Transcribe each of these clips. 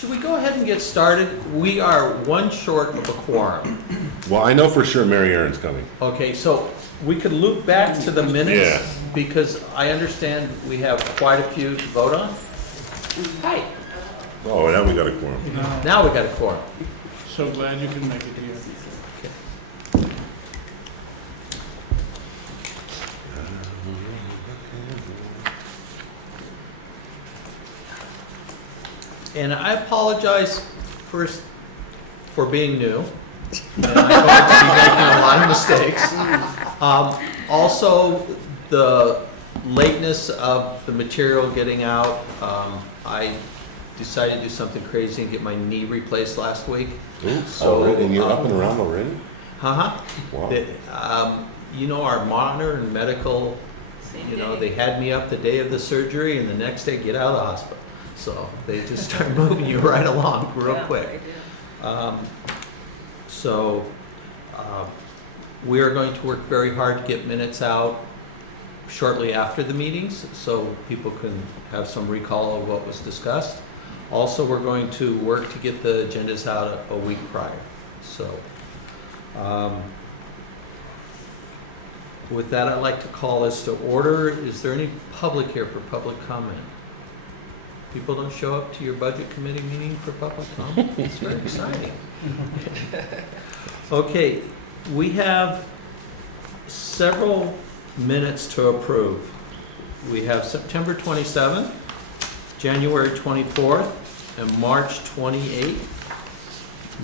Should we go ahead and get started? We are one short of a quorum. Well, I know for sure Mary Aaron's coming. Okay, so we could loop back to the minutes Yeah. because I understand we have quite a few to vote on. Hi, Oh, now we got a quorum. now we got a quorum. So glad you can make it here. And I apologize first for being new. And I'm going to be making a lot of mistakes. Also, the lateness of the material getting out. I decided to do something crazy and get my knee replaced last week. Ooh, So, already? And you're up and around already? Haha. Wow. You know, our monitor and medical, you know, they had me up the day of the surgery and the next day get out of the hospital. So they just start moving you right along real quick. We are going to work very hard to get minutes out shortly after the meetings so people can have some recall of what was discussed. Also, we're going to work to get the agendas out a week prior. So with that, I'd like to call this to order. Is there any public here for public comment? People don't show up to your budget committee meeting for public comment? It's very exciting. Okay, we have several minutes to approve. We have September 27th, January 24th, and March 28th,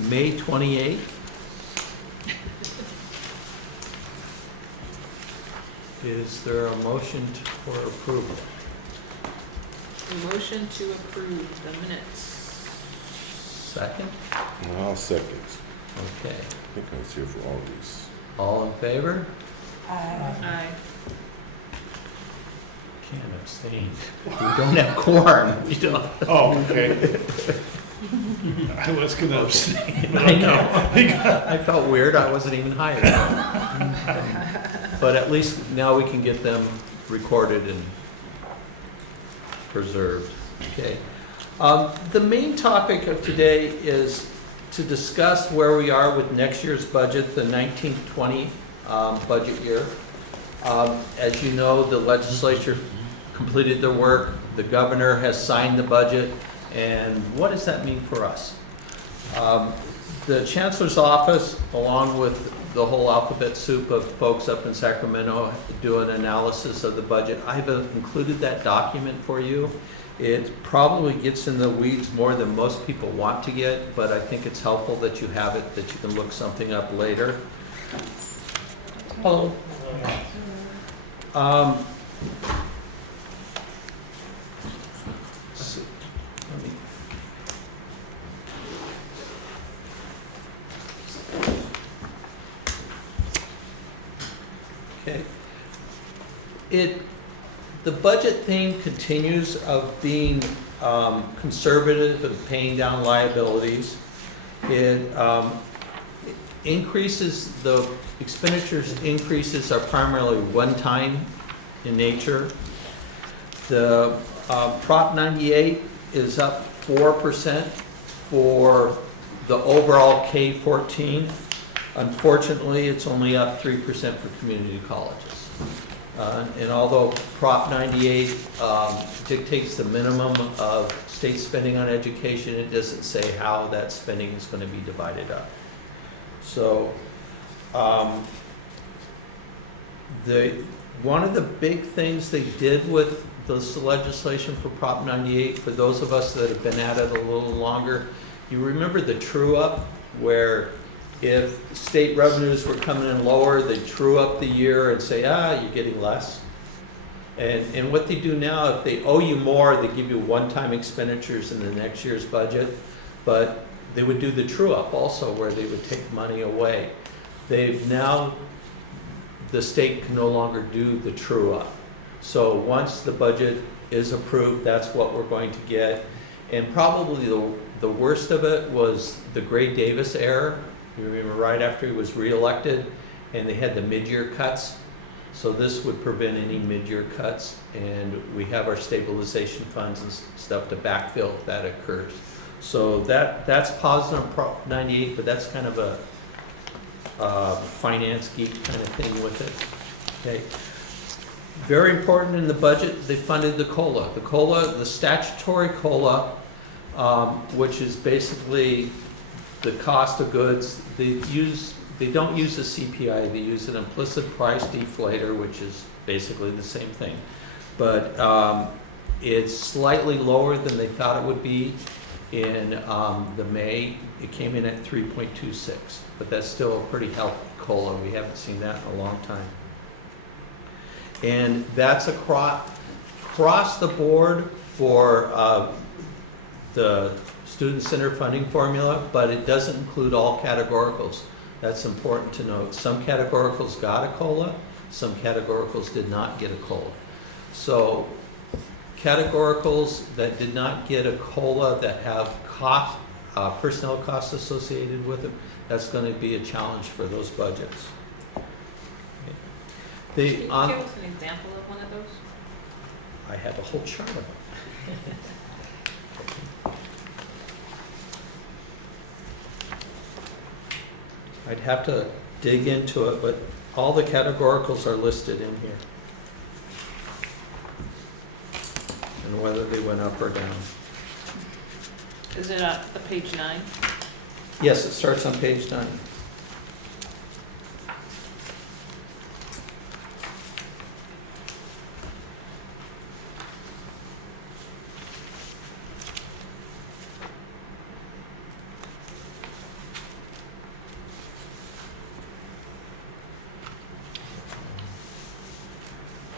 May 28th. Is there a motion for approval? Motion to approve the minutes. Second? I'll second. Okay. I think I was here for all of these. All in favor? Aye. Can't abstain. You don't have quorum. if You don't. Oh, okay. I was gonna abstain. I know. I felt weird. I wasn't even hired. But at least now we can get them recorded and preserved. Okay. The main topic of today is to discuss where we are with next year's budget, the 1920 budget year. As you know, the legislature completed their work. The governor has signed the budget. And what does that mean for us? The chancellor's office, along with the whole alphabet soup of folks up in Sacramento, do an analysis of the budget. I've included that document for you. It probably gets in the weeds more than most people want to get, but I think it's helpful that you have it, that you can look something up later. Hello. So, let me- Okay. The budget theme continues of being conservative and paying down liabilities. It increases, the expenditures increases are primarily one-time in nature. The Prop 98 is up 4% for the overall K-14. Unfortunately, it's only up 3% for community colleges. And although Prop 98 dictates the minimum of state spending on education, it doesn't say how that spending is going to be divided up. So one of the big things they did with this legislation for Prop 98, for those of us that have been at it a little longer, you remember the true up where if state revenues were coming in lower, they true up the year and say, you're getting less. And what they do now, if they owe you more, they give you one-time expenditures in the next year's budget, but they would do the true up also where they would take money away. They've now, the state can no longer do the true up. So once the budget is approved, that's what we're going to get. And probably the worst of it was the Gray Davis error. You remember right after he was reelected, and they had the mid-year cuts. So this would prevent any mid-year cuts, and we have our stabilization funds and stuff to backfill if that occurs. So that's positive on Prop 98, but that's kind of a finance geek kind of thing with it. Okay. Very important in the budget, they funded the COLA. The statutory COLA, which is basically the cost of goods. They don't use a CPI, they use an implicit price deflator, which is basically the same thing. But it's slightly lower than they thought it would be in the May. It came in at 3.26, but that's still a pretty healthy COLA. We haven't seen that in a long time. And that's across the board for the student center funding formula, but it doesn't include all categoricals. That's important to note. Some categoricals got a COLA, some categoricals did not get a COLA. So categoricals that did not get a COLA that have personnel costs associated with them, that's going to be a challenge for those budgets. Can you give us an example of one of those? I have a whole chart of it. I'd have to dig into it, but all the categoricals are listed in here. And whether they went up or down. Is it at the page 9? Yes, it starts on page 9.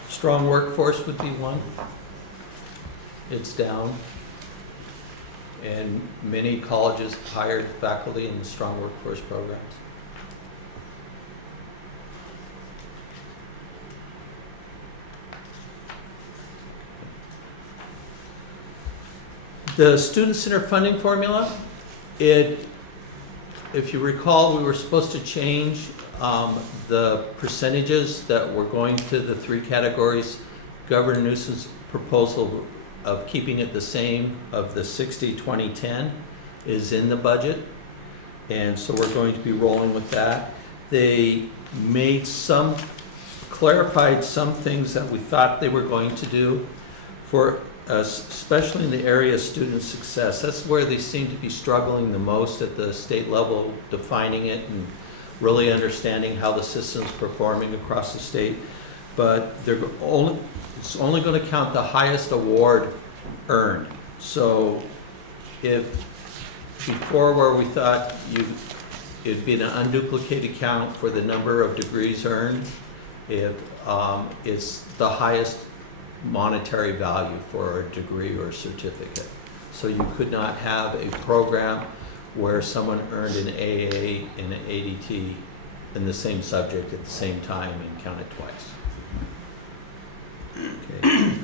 Strong workforce would be one. It's down. And many colleges hired faculty in the strong workforce programs. The student center funding formula, if you recall, we were supposed to change the percentages that were going to the 3 categories. Governor Newsom's proposal of keeping it the same of the 60-20-10 is in the budget, and so we're going to be rolling with that. They clarified some things that we thought they were going to do for especially in the area of student success. That's where they seem to be struggling the most at the state level, defining it and really understanding how the system's performing across the state. But it's only going to count the highest award earned. So if before where we thought it'd be an unduplicated count for the number of degrees earned, if it's the highest monetary value for a degree or certificate. So you could not have a program where someone earned an AA and an ADT in the same subject at the same time and count it twice. Okay.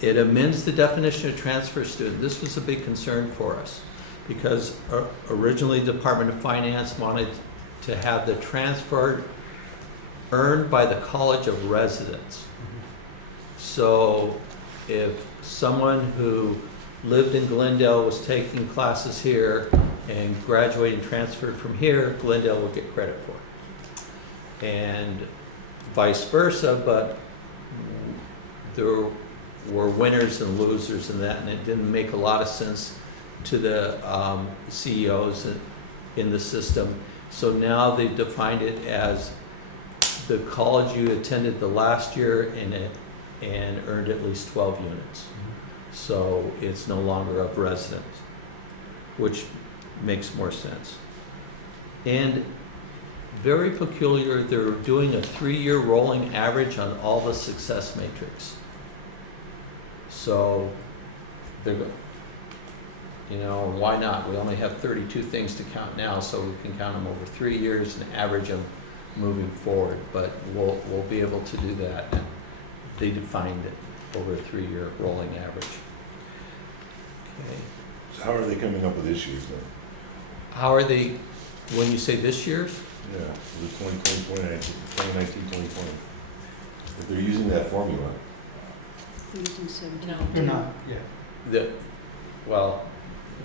It amends the definition of transfer student. This was a big concern for us because originally the Department of Finance wanted to have the transfer earned by the College of Residence. So if someone who lived in Glendale was taking classes here and graduated and transferred from here, Glendale will get credit for it. And vice versa, but there were winners and losers in that, and it didn't make a lot of sense to the CEOs in the system. So now they've defined it as the college you attended the last year and earned at least 12 units. So it's no longer of residence, which makes more sense. And very peculiar, they're doing a 3-year rolling average on all the success matrix. So they're going, why not? We only have 32 things to count now, so we can count them over 3 years and average them moving forward. But we'll be able to do that. And they defined it over a 3-year rolling average. Okay. So how are they coming up with issues then? How are they, when you say this year's? Yeah, the 2019, 2020. If they're using that formula, No. They're not, yeah. Well,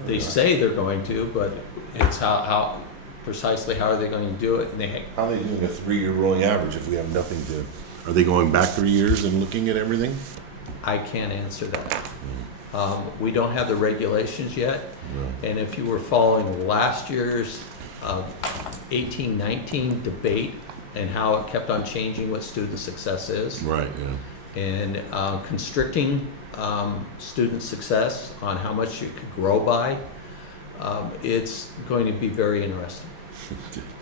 They say they're going to, but it's how precisely how are they going to do it? And they, How are they doing a 3-year rolling average if we have nothing to, are they going back 3 years and looking at everything? I can't answer that. We don't have the regulations yet, No. and if you were following last year's 18-19 debate and how it kept on changing what student success is, Right, yeah. and constricting student success on how much you could grow by, it's going to be very interesting.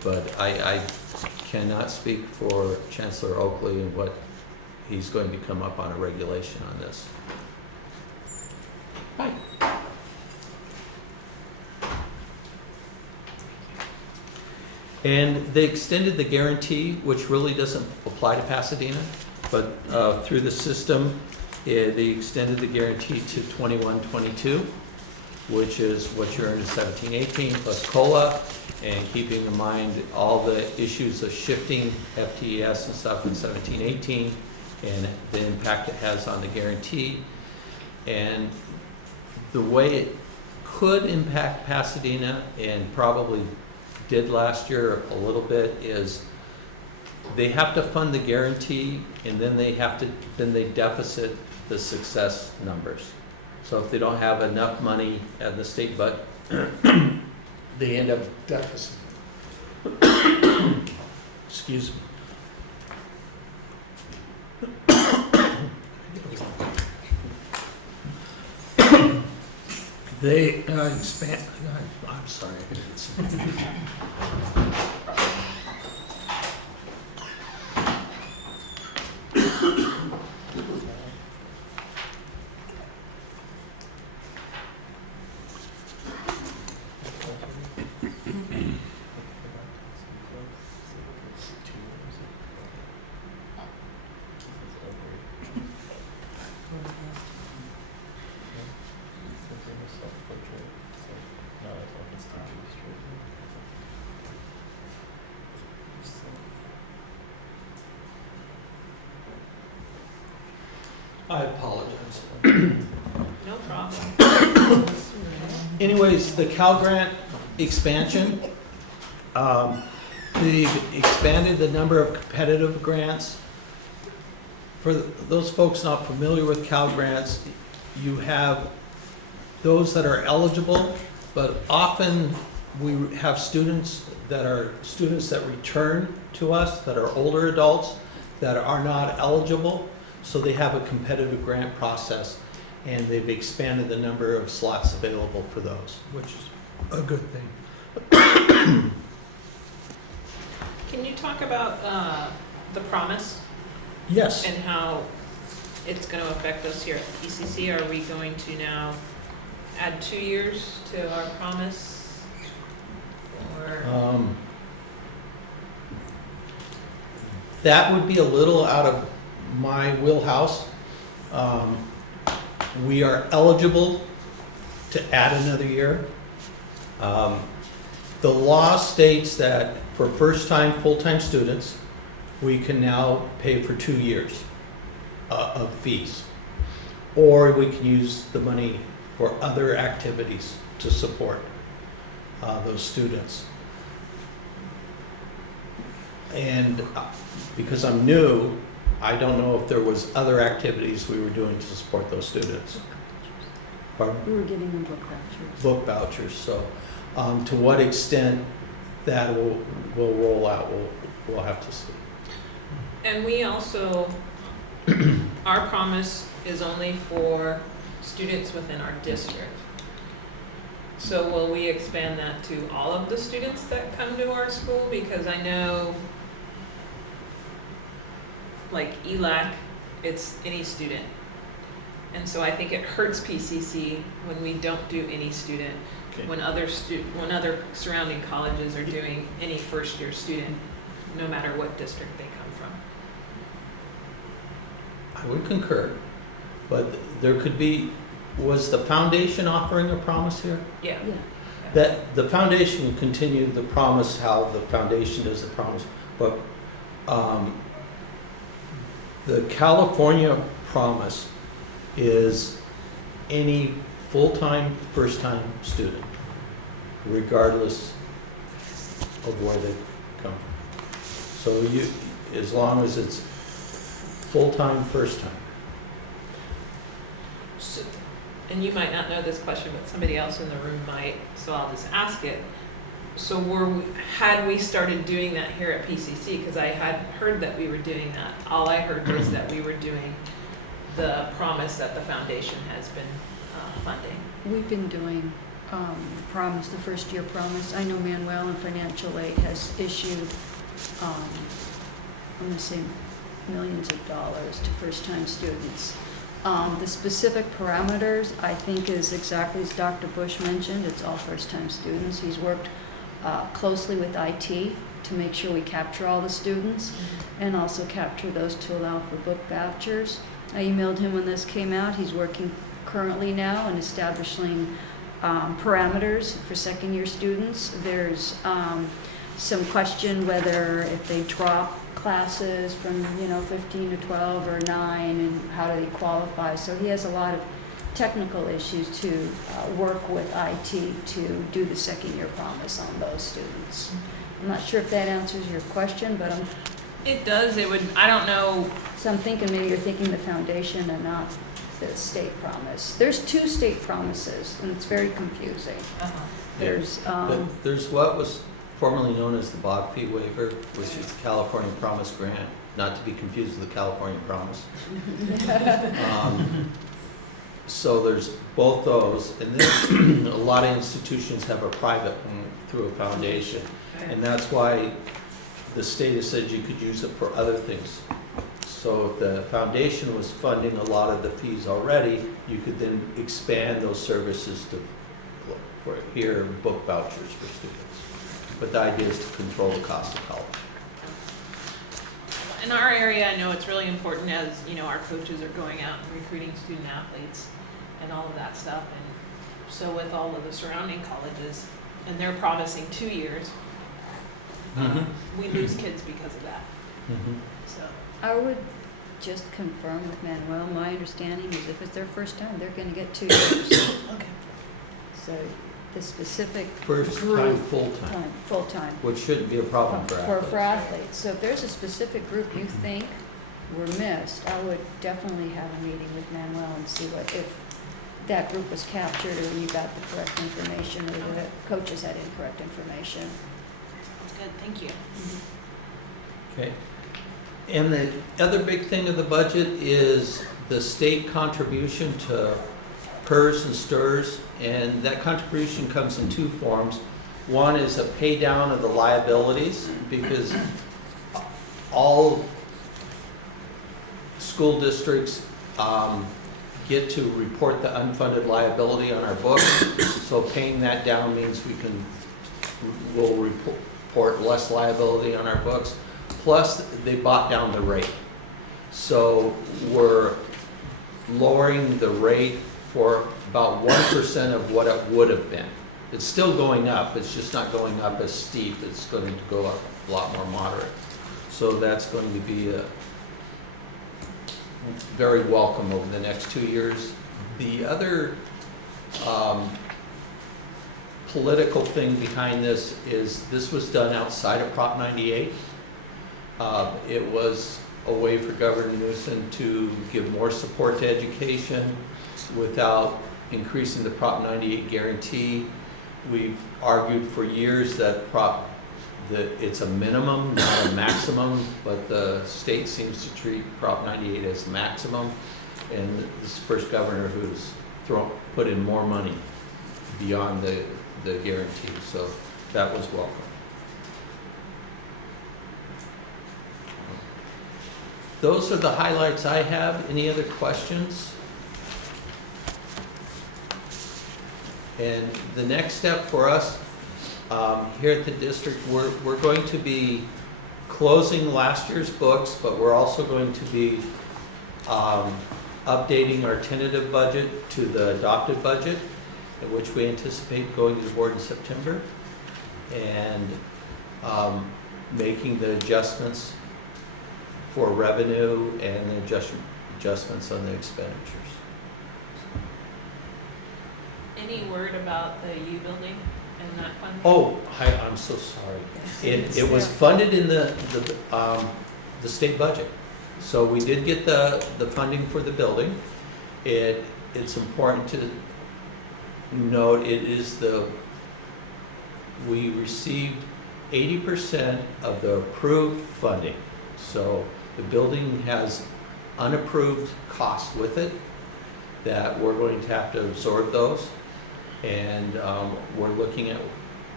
But I cannot speak for Chancellor Oakley and what he's going to come up on a regulation on this. Hi. And they extended the guarantee, which really doesn't apply to Pasadena, but through the system, they extended the guarantee to 21-22, which is what you earn in 17-18 plus COLA, and keeping in mind all the issues of shifting FTES and stuff in 17-18 and the impact it has on the guarantee. And the way it could impact Pasadena, and probably did last year a little bit, is they have to fund the guarantee, and then they deficit the success numbers. So if they don't have enough money at the state budget, they end up deficit. Excuse me. They expand, I'm sorry, I didn't see. I apologize. No problem. Anyways, the Cal Grant expansion, they've expanded the number of competitive grants. For those folks not familiar with Cal Grants, you have those that are eligible, but often we have students that return to us, that are older adults, that are not eligible, so they have a competitive grant process, and they've expanded the number of slots available for those, which is a good thing. Can you talk about the promise Yes. and how it's going to affect us here at PCC? Are we going to now add 2 years to our promise? Or That would be a little out of my wheelhouse. We are eligible to add another year. The law states that for first-time, full-time students, we can now pay for 2 years of fees. Or we can use the money for other activities to support those students. And because I'm new, I don't know if there was other activities we were doing to support those students. Pardon? We were getting them book vouchers. Book vouchers, so to what extent that will roll out, we'll have to see. And we also, our promise is only for students within our district. So will we expand that to all of the students that come to our school? Because I know, like ELAC, it's any student. And so I think it hurts PCC when we don't do any student, Okay. when other surrounding colleges are doing any first-year student, no matter what district they come from. I would concur, but there could be, was the foundation offering a promise here? Yeah. Yeah. That the foundation will continue the promise, how the foundation does the promise, but the California promise is any full-time, first-time student, regardless of where they come from. So you, as long as it's full-time, first-time. So, and you might not know this question, but somebody else in the room might, so I'll just ask it. So had we started doing that here at PCC? Because I had heard that we were doing that. All I heard was that we were doing the promise that the foundation has been funding. We've been doing promise, the first year promise. I know Manuel and Financial Aid has issued, I'm going to say millions of dollars to first-time students. The specific parameters, I think, is exactly as Dr. Bush mentioned. It's all first-time students. He's worked closely with IT to make sure we capture all the students and also capture those to allow for book vouchers. I emailed him when this came out. He's working currently now in establishing parameters for second-year students. There's some question whether if they drop classes from 15 to 12 or 9, and how do they qualify. So he has a lot of technical issues to work with IT to do the second-year promise on those students. I'm not sure if that answers your question, but It does. It would. I don't know. so I'm thinking maybe you're thinking the foundation and not the state promise. There's 2 state promises, and it's very confusing. There's But there's what was formerly known as the BOG fee waiver, which is the California Promise Grant, not to be confused with the California Promise. So there's both those, and then a lot of institutions have a private one through a foundation. And that's why the state has said you could use it for other things. So if the foundation was funding a lot of the fees already, you could then expand those services for here, book vouchers for students. But the idea is to control the cost of college. In our area, I know it's really important as, our coaches are going out and recruiting student athletes and all of that stuff. And so with all of the surrounding colleges, and they're promising 2 years, we lose kids because of that. So I would just confirm with Manuel, my understanding is if it's their first time, they're going to get 2 years. okay. So the specific First time, group, full-time, full-time, which shouldn't be a problem for for athletes. athletes. So if there's a specific group you think were missed, I would definitely have a meeting with Manuel and see if that group was captured or you got the correct information or the coaches had incorrect information. Sounds good. Thank you. Okay. And the other big thing of the budget is the state contribution to PERS and STIRS, and that contribution comes in 2 forms. One is a pay down of the liabilities, because all school districts get to report the unfunded liability on our books. So paying that down means we'll report less liability on our books. Plus, they bought down the rate. So we're lowering the rate for about 1% of what it would have been. It's still going up, it's just not going up as steep, it's going to go up a lot more moderate. So that's going to be very welcome over the next 2 years. The other political thing behind this is this was done outside of Prop 98. It was a way for Governor Newsom to give more support to education without increasing the Prop 98 guarantee. We've argued for years that it's a minimum, not a maximum, but the state seems to treat Prop 98 as maximum. And this is the first governor who's put in more money beyond the guarantee, so that was welcome. Those are the highlights I have. Any other questions? And the next step for us here at the district, we're going to be closing last year's books, but we're also going to be updating our tentative budget to the adopted budget, which we anticipate going to the board in September, and making the adjustments for revenue and the adjustments on the expenditures. Any word about the U building and that funding? Oh, I'm so sorry. It was funded in the state budget. So we did get the funding for the building. It's important to note, we received 80% of the approved funding. So the building has unapproved costs with it that we're going to have to absorb those. And we're looking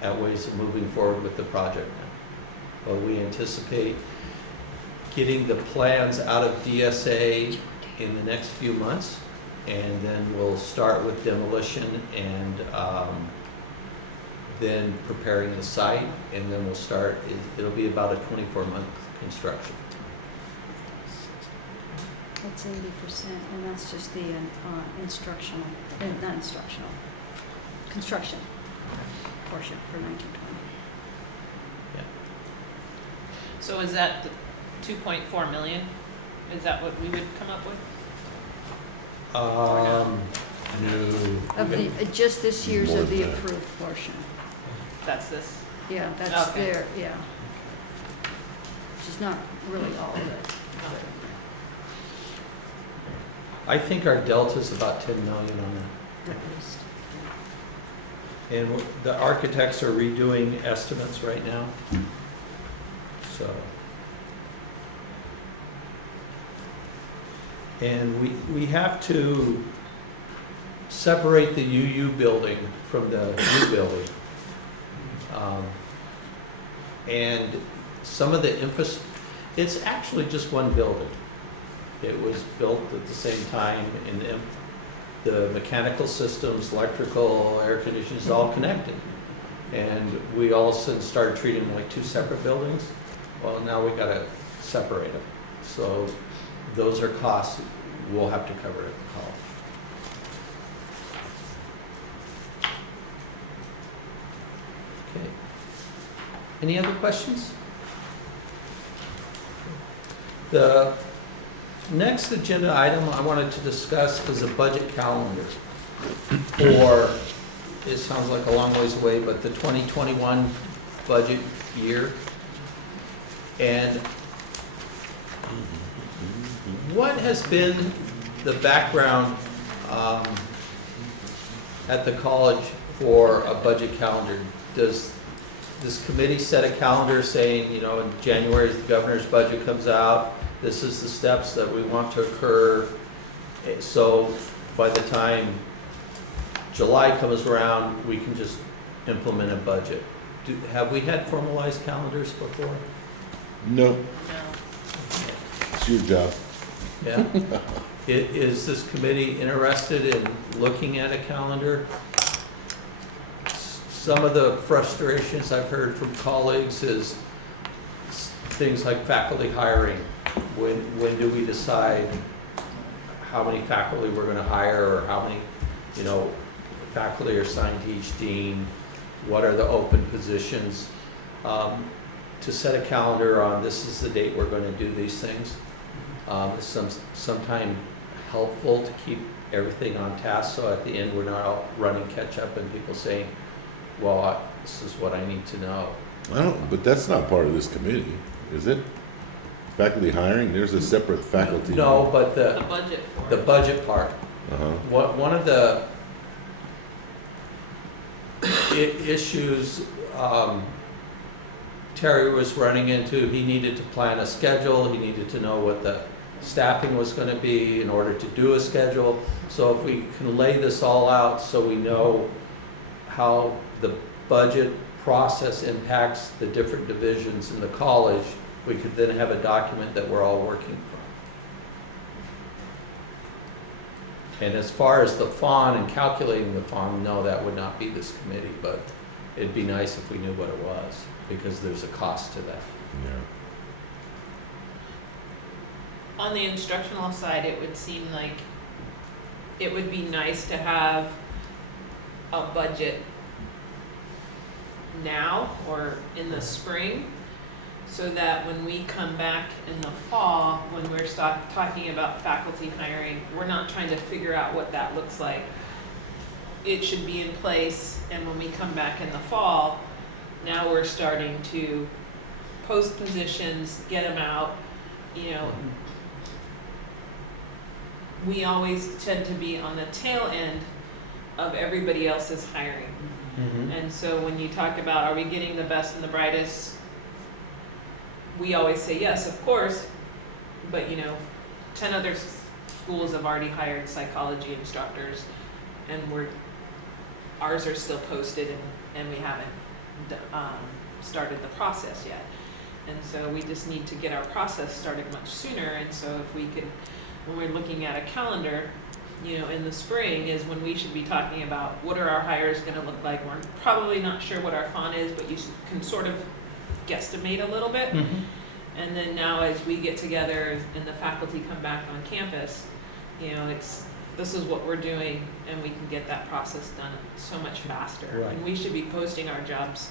at ways of moving forward with the project now. But we anticipate getting the plans out of DSA in the next few months, and then we'll start with demolition and then preparing the site, and then we'll start, it'll be about a 24-month construction. That's 80%, and that's just the instructional, not instructional, construction portion for 1920. So is that the 2.4 million? Is that what we would come up with? No. Of the, just this year's More of the than that. approved portion. That's this? Yeah, that's Okay. there, yeah. Which is not really all of it. I think our delta's about 10 million on that. At least. And the architects are redoing estimates right now. So. And we have to separate the UU building from the U building. And some of the it's actually just one building. It was built at the same time, and the mechanical systems, electrical, air conditioning is all connected. And we all of a sudden started treating them like two separate buildings. Well, now we gotta separate them. So those are costs we'll have to cover at the college. Okay. Any other questions? The next agenda item I wanted to discuss is a budget calendar for, it sounds like a long ways away, but the 2021 budget year. And what has been the background at the college for a budget calendar? Does this committee set a calendar saying, you know, in January as the governor's budget comes out, this is the steps that we want to occur, so by the time July comes around, we can just implement a budget? Have we had formalized calendars before? No, No. it's your job. Yeah. Is this committee interested in looking at a calendar? Some of the frustrations I've heard from colleagues is things like faculty hiring. When do we decide how many faculty we're going to hire, or how many, faculty are assigned to each dean? What are the open positions? To set a calendar on, this is the date we're going to do these things. Sometimes helpful to keep everything on task, so at the end we're not all running catch up and people saying, well, this is what I need to know. But that's not part of this committee, is it? Faculty hiring, there's a separate faculty. No, but The budget for the it. budget part. Uh-huh. One of the issues Terry was running into, he needed to plan a schedule, he needed to know what the staffing was going to be in order to do a schedule. So if we can lay this all out so we know how the budget process impacts the different divisions in the college, we could then have a document that we're all working from. And as far as the FON and calculating the FON, no, that would not be this committee, but it'd be nice if we knew what it was, because there's a cost to that. Yeah. On the instructional side, it would seem like it would be nice to have a budget now or in the spring, so that when we come back in the fall, when we're talking about faculty hiring, we're not trying to figure out what that looks like it should be in place, and when we come back in the fall, now we're starting to post positions, get them out, you know. We always tend to be on the tail end of everybody else's hiring. And so when you talk about, are we getting the best and the brightest? We always say yes, of course, but you know, 10 other schools have already hired psychology instructors, and ours are still posted, and we haven't started the process yet. And so we just need to get our process started much sooner. And so if we could, when we're looking at a calendar, you know, in the spring is when we should be talking about what are our hires going to look like. We're probably not sure what our font is, but you can sort of guesstimate a little bit. And then now as we get together and the faculty come back on campus, you know, this is what we're doing, and we can get that process done so much faster. Right. And we should be posting our jobs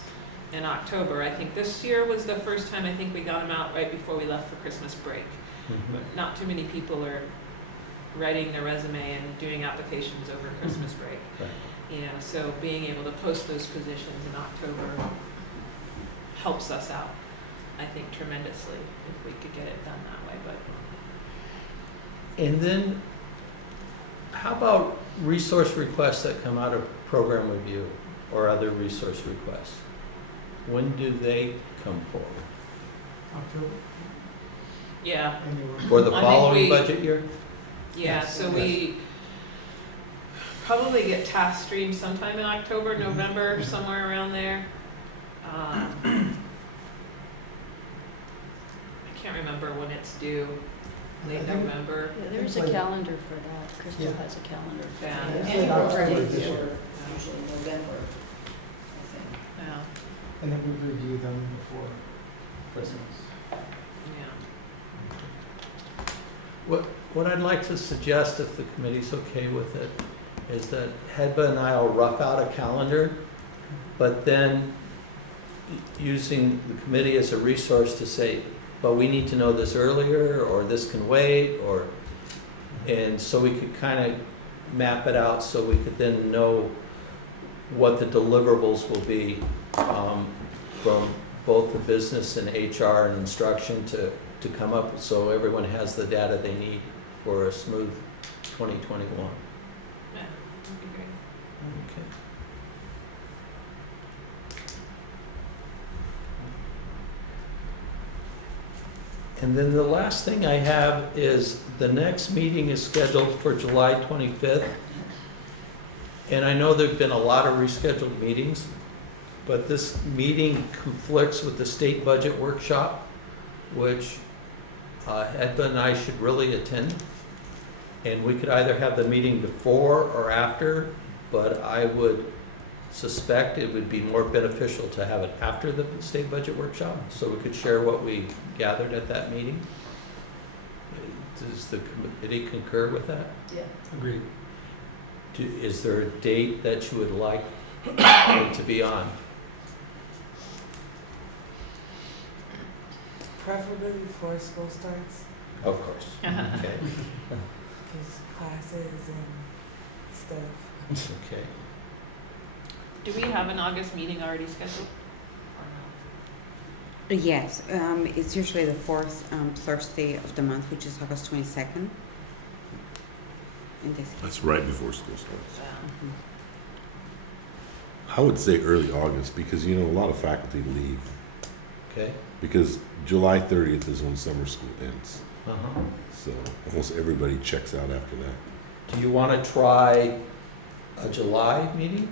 in October. I think this year was the first time I think we got them out right before we left for Christmas break. But not too many people are writing their resume and doing applications over Christmas break. Right. You know, so being able to post those positions in October helps us out, I think, tremendously if we could get it done that way. But And then, how about resource requests that come out of program review or other resource requests? When do they come forward? October, yeah, anyway. For the I think following we- budget year? yeah, Yes, so yes. we probably get task streams sometime in October, November, somewhere around there. I can't remember when it's due, late I think- November. Yeah, there's a Like- calendar for that. Crystal Yeah. has a calendar for Yeah. that. It's Annual like October reviews this year. are usually November, I think. Yeah, And then we review them before Christmas. yeah. What I'd like to suggest, if the committee's okay with it, is that Hedba and I will rough out a calendar, but then using the committee as a resource to say, well, we need to know this earlier, or this can wait, and so we could kind of map it out so we could then know what the deliverables will be from both the business and HR and instruction to come up, so everyone has the data they need for a smooth 2021. Yeah, that'd be great. Okay. And then the last thing I have is the next meeting is scheduled for July 25th. And I know there've been a lot of rescheduled meetings, but this meeting conflicts with the state budget workshop, which Edna and I should really attend. And we could either have the meeting before or after, but I would suspect it would be more beneficial to have it after the state budget workshop, so we could share what we gathered at that meeting. Does the committee concur with that? Yeah. Agreed. Is there a date that you would like it to be on? Preferably before school starts, Of course. Okay, because classes and stuff. okay. Do we have an August meeting already scheduled? Or Yes, it's usually the fourth Thursday of the month, which is August 22nd. In this case. That's right before school starts. no? Mhm. I would say early August, because, you know, a lot of faculty leave. Okay. Because July 30th is when summer school ends. Uh-huh. So almost everybody checks out after that. Do you want to try a July meeting?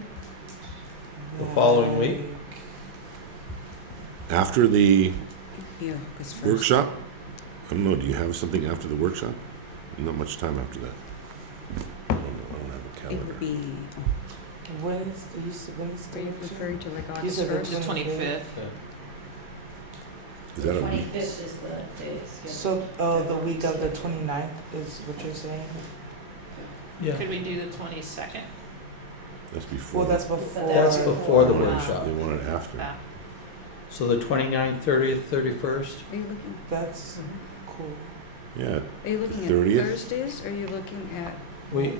The following week? After the Yeah, August 1st. workshop? I don't know, do you have something after the workshop? Not much time after that. I don't know, I don't have a It calendar. would be, When is Are you referring to like You August said the 1st? The 25th. Is that a week? 25th is the day it's scheduled. So, the week of the 29th is what you're saying? Yeah. Could we do the 22nd? That's before. Well, that's before. That's before the Wow. workshop. They want it after. Yeah. So the 29th, 30th, 31st? Are you looking, That's cool. Yeah, are you looking at 30th? Thursdays? Or are you looking at, We,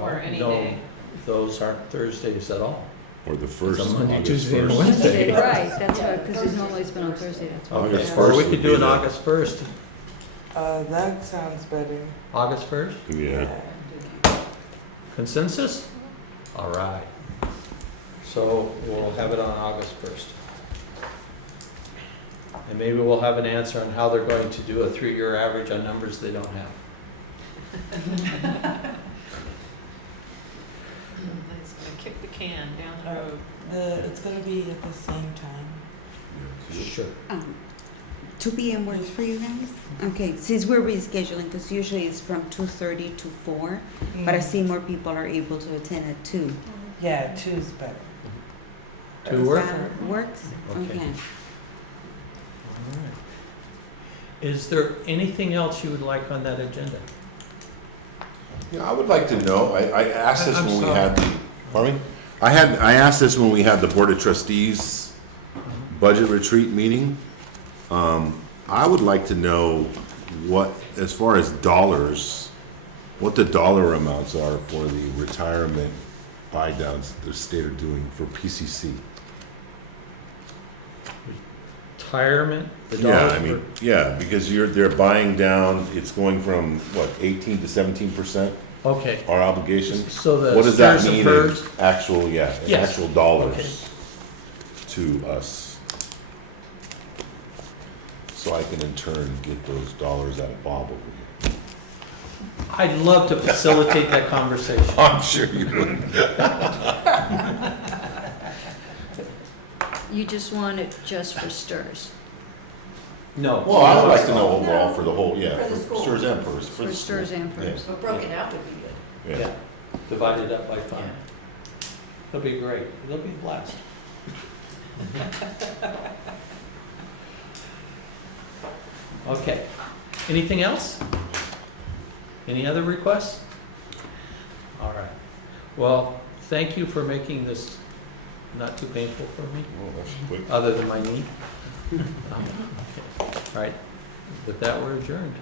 Or any no, day. those aren't Thursdays at all. Or the first, It's a Monday, August Tuesday, and 1st. Wednesday. Right, that's why, because it's always been on Thursday, that's why. August Or 1st we would could be do an the- August 1st. That sounds better. August 1st? Yeah. Consensus? All right. So we'll have it on August 1st. And maybe we'll have an answer on how they're going to do a 3-year average on numbers they don't have. It's gonna kick the can down the road. It's gonna be at the same time. Sure. 2 p.m. works for you guys? Okay, since we're rescheduling, because usually it's from 2:30 to 4, but I see more people are able to attend at 2. Yeah, 2 is better. 2 work? That works? Okay. Okay. All right. Is there anything else you would like on that agenda? Yeah, I would like to know, I asked this I'm when we sorry. had the, pardon me? I asked this when we had the Board of Trustees budget retreat meeting. I would like to know what, as far as dollars, what the dollar amounts are for the retirement buy downs that the state are doing for PCC. Retirement? The Yeah, dollars I mean, per- yeah, because they're buying down, it's going from, what, 18 to 17%, Okay, our obligation? so the What does that stirs and mean in purrs? actual, yeah, in Yes. actual Okay. dollars to us? So I can in turn get those dollars out of Bob over here. I'd love to facilitate that conversation. I'm sure you would. You just want it just for STRS, No. Well, I would like to know overall for the whole, For yeah, the for school. stirs and purrs. for the school. STRS and PERS. But broken out would be good. Yeah. Yeah, divided up by 5. It'll be great. It'll be a blast. Okay. Anything else? Any other requests? All right. Well, thank you for making this not too painful for me, Well, that's quick. other than my knee. Okay. All right. With that, we're adjourned.